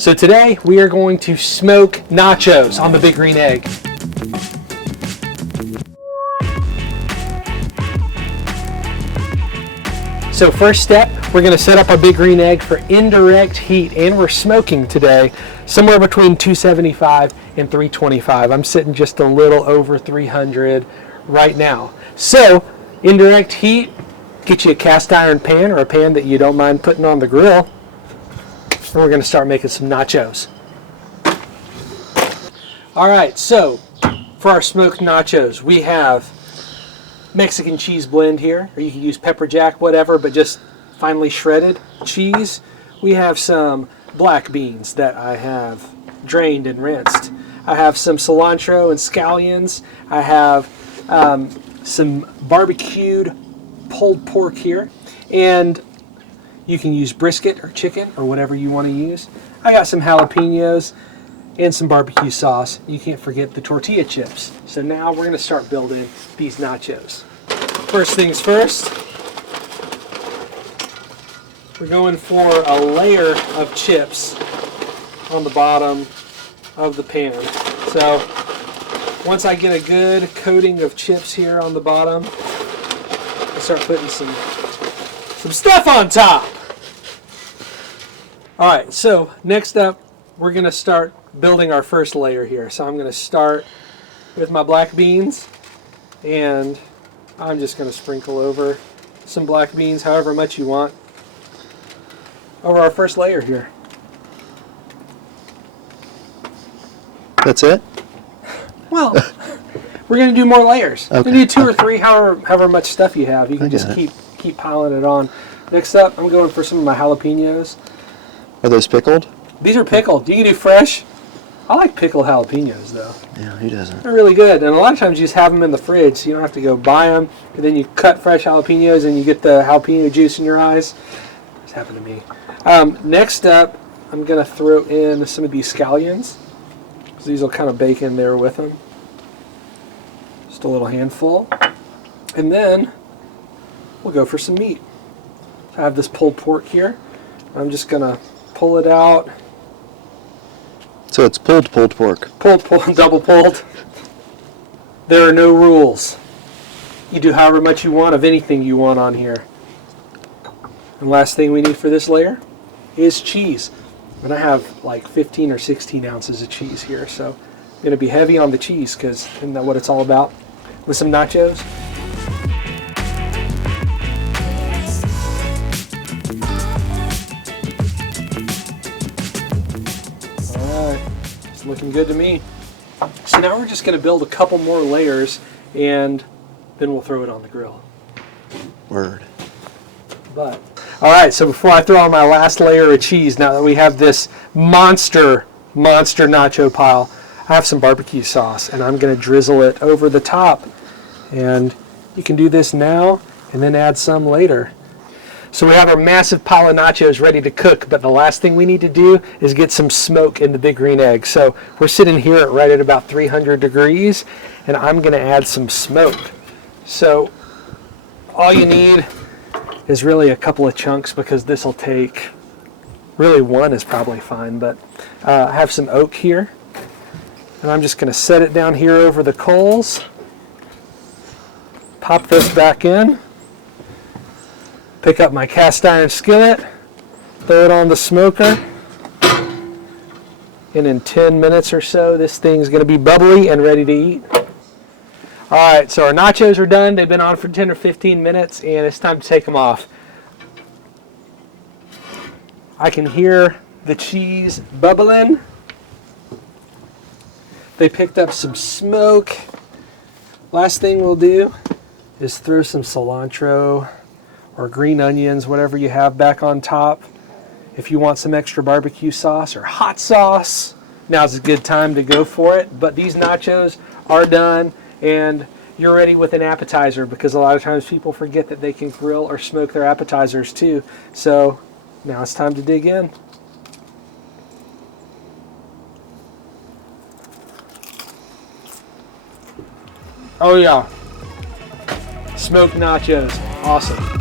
So today we are going to smoke nachos on the Big Green Egg. So first step, we're going to set up our Big Green Egg for indirect heat, and we're smoking today somewhere between 275 and 325. I'm sitting just a little over 300 right now. So indirect heat, get you a cast iron pan or a pan that you don't mind putting on the grill. And we're going to start making some nachos. All right, so for our smoked nachos, we have Mexican cheese blend here, or you can use pepper jack, whatever, but just finely shredded cheese. We have some black beans that I have drained and rinsed. I have some cilantro and scallions. I have some barbecued pulled pork here, and you can use brisket or chicken or whatever you want to use. I got some jalapenos and some barbecue sauce. You can't forget the tortilla chips. So now we're going to start building these nachos. First things first, we're going for a layer of chips on the bottom of the pan. So once I get a good coating of chips here on the bottom, I'll start putting some stuff on top. All right, so next up, we're going to start building our first layer here. So I'm going to start with my black beans, and I'm just going to sprinkle over some black beans, however much you want, over our first layer here. That's it? Well, we're going to do more layers. Okay. You do two or three, however much stuff you have. You can just keep piling it on. Next up, I'm going for some of my jalapenos. Are those pickled? These are pickled. You can do fresh. I like pickled jalapenos, though. Yeah, who doesn't? They're really good. And a lot of times you just have them in the fridge, so you don't have to go buy them. And then you cut fresh jalapenos and you get the jalapeno juice in your eyes. It's happened to me. Next up, I'm going to throw in some of these scallions. So these will kind of bake in there with them. Just a little handful. And then we'll go for some meat. I have this pulled pork here. I'm just going to pull it out. So it's pulled pork. Pulled, double pulled. There are no rules. You do however much you want of anything you want on here. And last thing we need for this layer is cheese. And I have like 15 or 16 ounces of cheese here, so I'm going to be heavy on the cheese because isn't that what it's all about with some nachos? Looking good to me. So now we're just going to build a couple more layers and then we'll throw it on the grill. Word. But all right, so before I throw on my last layer of cheese, now that we have this monster nacho pile, I have some barbecue sauce and I'm going to drizzle it over the top. And you can do this now and then add some later. So we have our massive pile of nachos ready to cook, but the last thing we need to do is get some smoke in the Big Green Egg. So we're sitting here right at about 300 degrees, and I'm going to add some smoke. So all you need is really a couple of chunks because this will take, really one is probably fine, but I have some oak here, and I'm just going to set it down here over the coals, pop this back in. Pick up my cast iron skillet, throw it on the smoker, and in 10 minutes or so, this thing's going to be bubbly and ready to eat. All right, so our nachos are done. They've been on for 10 or 15 minutes, and it's time to take them off. I can hear the cheese bubbling. They picked up some smoke. Last thing we'll do is throw some cilantro or green onions, whatever you have back on top. If you want some extra barbecue sauce or hot sauce, now's a good time to go for it. But these nachos are done and you're ready with an appetizer because a lot of times people forget that they can grill or smoke their appetizers too. So now it's time to dig in. Oh yeah, smoked nachos, awesome.